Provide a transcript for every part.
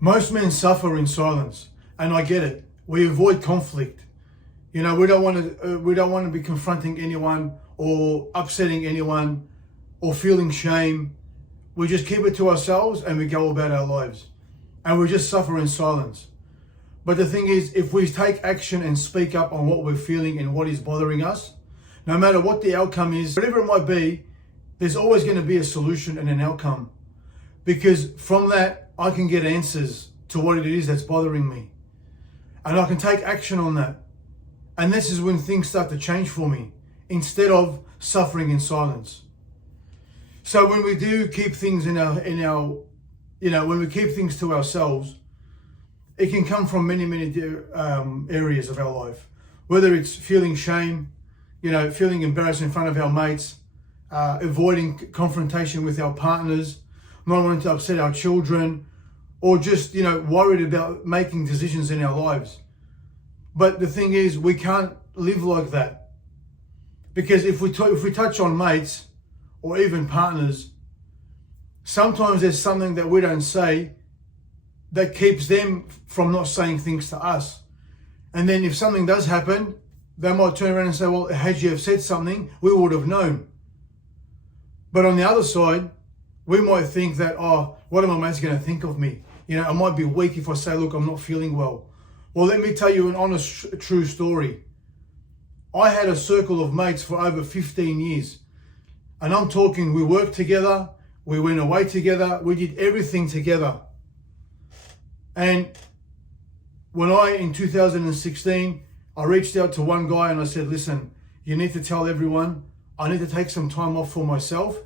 Most men suffer in silence, and I get it. We avoid conflict. We don't want to be confronting anyone or upsetting anyone or feeling shame. We just keep it to ourselves and we go about our lives, and we just suffer in silence. But the thing is, if we take action and speak up on what we're feeling and what is bothering us, no matter what the outcome is, whatever it might be, there's always going to be a solution and an outcome. Because from that, I can get answers to what it is that's bothering me. And I can take action on that. And this is when things start to change for me, instead of suffering in silence. So when we do keep things when we keep things to ourselves, it can come from many areas of our life. Whether it's feeling shame, feeling embarrassed in front of our mates, avoiding confrontation with our partners, not wanting to upset our children, or just, worried about making decisions in our lives. But the thing is, we can't live like that. Because if we touch on mates or even partners, sometimes there's something that we don't say that keeps them from not saying things to us. And then if something does happen, they might turn around and say, well, had you have said something, we would have known. But on the other side, we might think that, what are my mates going to think of me? I might be weak if I say, look, I'm not feeling well. Well, let me tell you an honest, true story. I had a circle of mates for over 15 years. And I'm talking, we worked together, we went away together, we did everything together. And in 2016, I reached out to one guy and I said, listen, you need to tell everyone, I need to take some time off for myself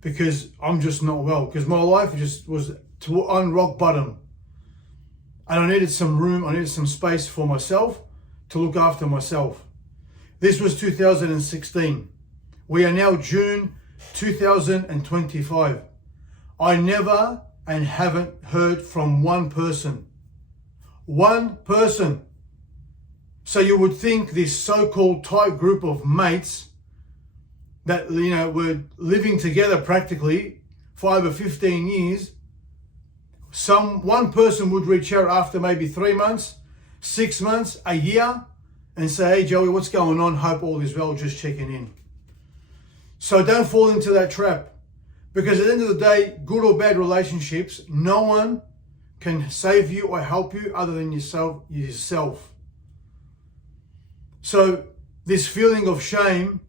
because I'm just not well. Because my life just was on rock bottom. And I needed some room, I needed some space for myself to look after myself. This was 2016. We are now June 2025. I never and haven't heard from one person. One person. So you would think this so-called tight group of mates that, were living together practically for over 15 years, one person would reach out after maybe 3 months, 6 months, a year, and say, hey Joey, what's going on? Hope all is well, just checking in. So don't fall into that trap. Because at the end of the day, good or bad relationships, no one can save you or help you other than yourself. So this feeling of shame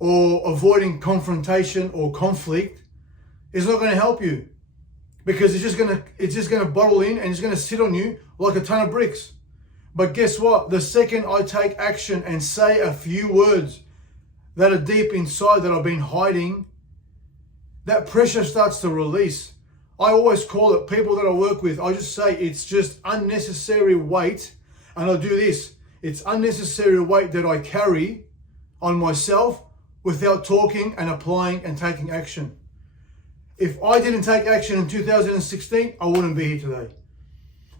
or avoiding confrontation or conflict is not going to help you, because it's just going to bottle in and it's going to sit on you like a ton of bricks. But guess what? The second I take action and say a few words that are deep inside that I've been hiding, that pressure starts to release. I always call it, people that I work with, I just say it's just unnecessary weight. And I do this. It's unnecessary weight that I carry on myself without talking and applying and taking action. If I didn't take action in 2016, I wouldn't be here today.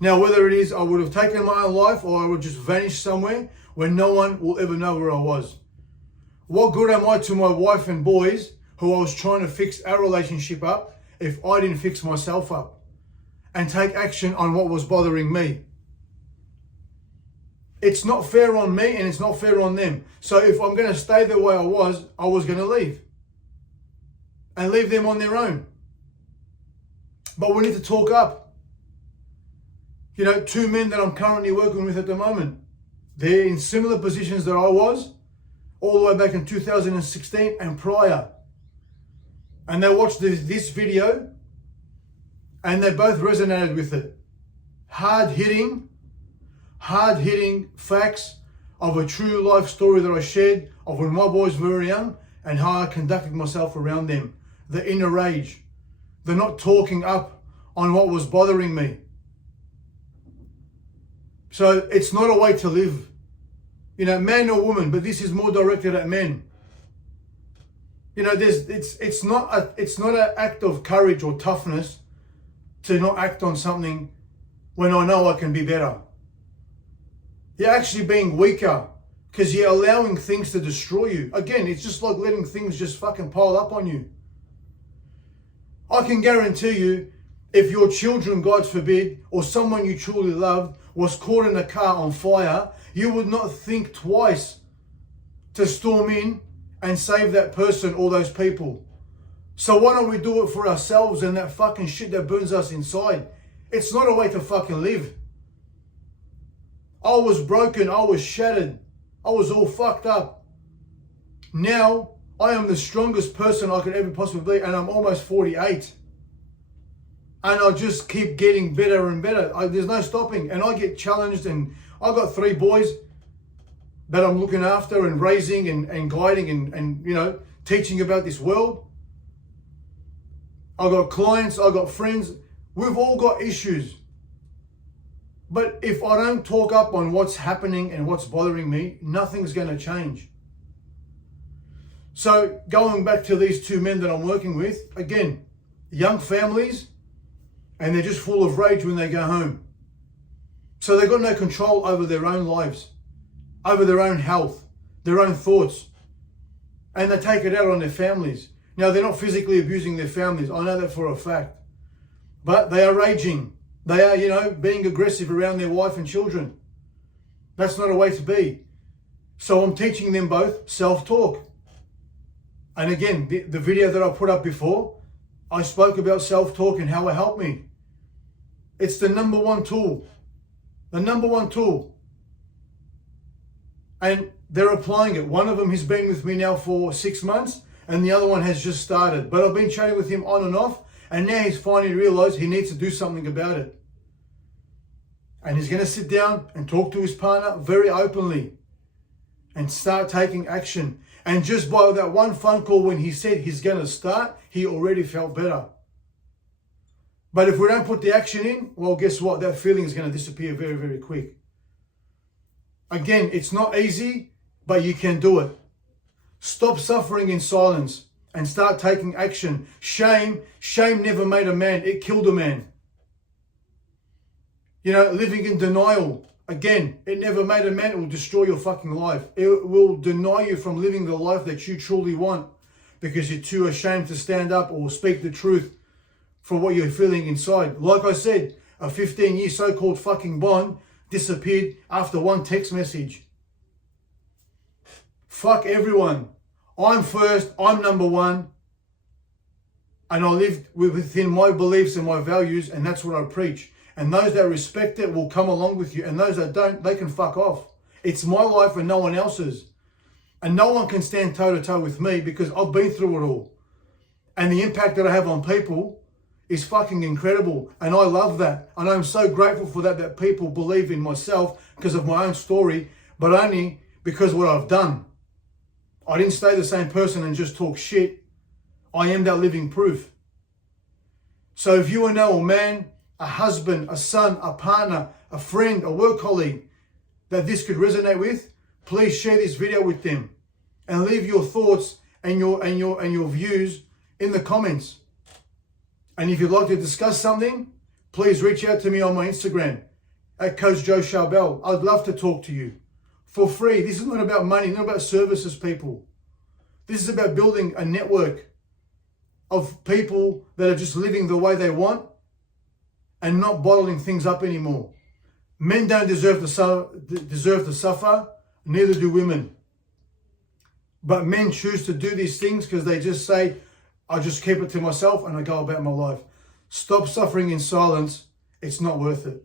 Now, whether it is I would have taken my own life or I would just vanish somewhere where no one will ever know where I was. What good am I to my wife and boys who I was trying to fix our relationship up if I didn't fix myself up and take action on what was bothering me? It's not fair on me and it's not fair on them. So if I'm going to stay the way I was going to leave and leave them on their own. But we need to talk up. 2 men that I'm currently working with at the moment, they're in similar positions that I was all the way back in 2016 and prior. And they watched this video and they both resonated with it. Hard-hitting facts of a true life story that I shared of when my boys were young and how I conducted myself around them. The inner rage, the not talking up on what was bothering me. So it's not a way to live, man or woman, but this is more directed at men. It's not an act of courage or toughness to not act on something when I know I can be better. You're actually being weaker because you're allowing things to destroy you. Again, it's just like letting things just fucking pile up on you. I can guarantee you, If your children, God forbid, or someone you truly loved was caught in a car on fire, you would not think twice to storm in and save that person or those people. So why don't we do it for ourselves and that fucking shit that burns us inside? It's not a way to fucking live. I was broken, I was shattered, I was all fucked up. Now, I am the strongest person I could ever possibly be, and I'm almost 48. And I just keep getting better and better. There's no stopping. And I get challenged, and I've got 3 boys that I'm looking after and raising and guiding and you know, teaching about this world. I've got clients, I've got friends. We've all got issues. But if I don't talk up on what's happening and what's bothering me, nothing's going to change. So going back to these 2 men that I'm working with, again, young families, and they're just full of rage when they go home. So they've got no control over their own lives, over their own health, their own thoughts, and they take it out on their families. Now, they're not physically abusing their families. I know that for a fact. But they are raging. They are, you know, being aggressive around their wife and children. That's not a way to be. So I'm teaching them both self-talk. And again, the video that I put up before, I spoke about self-talk and how it helped me. It's the number one tool. The number one tool. And they're applying it. One of them has been with me now for 6 months, and the other one has just started. But I've been chatting with him on and off, and now he's finally realized he needs to do something about it. And he's going to sit down and talk to his partner very openly and start taking action. And just by that one phone call, when he said he's going to start, he already felt better. But if we don't put the action in, well, guess what? That feeling is going to disappear very, very quick. Again, it's not easy, but you can do it. Stop suffering in silence and start taking action. Shame never made a man. It killed a man. You know, living in denial. Again, it never made a man. It will destroy your fucking life. It will deny you from living the life that you truly want because you're too ashamed to stand up or speak the truth for what you're feeling inside. Like I said, a 15-year so-called fucking bond disappeared after one text message. Fuck everyone. I'm first. I'm number one. And I live within my beliefs and my values, and that's what I preach. And those that respect it will come along with you. And those that don't, they can fuck off. It's my life and no one else's. And no one can stand toe-to-toe with me because I've been through it all. And the impact that I have on people is fucking incredible. And I love that. And I'm so grateful for that people believe in myself because of my own story, but only because of what I've done. I didn't stay the same person and just talk shit. I am that living proof. So if you know a man, a husband, a son, a partner, a friend, a work colleague that this could resonate with, please share this video with them and leave your thoughts and your views in the comments. And if you'd like to discuss something, please reach out to me on my Instagram at Coach Joe Charbel. I'd love to talk to you for free. This is not about money, not about services, people. This is about building a network of people that are just living the way they want and not bottling things up anymore. Men don't deserve to suffer, neither do women. But men choose to do these things because they just say, I just keep it to myself and I go about my life. Stop suffering in silence. It's not worth it.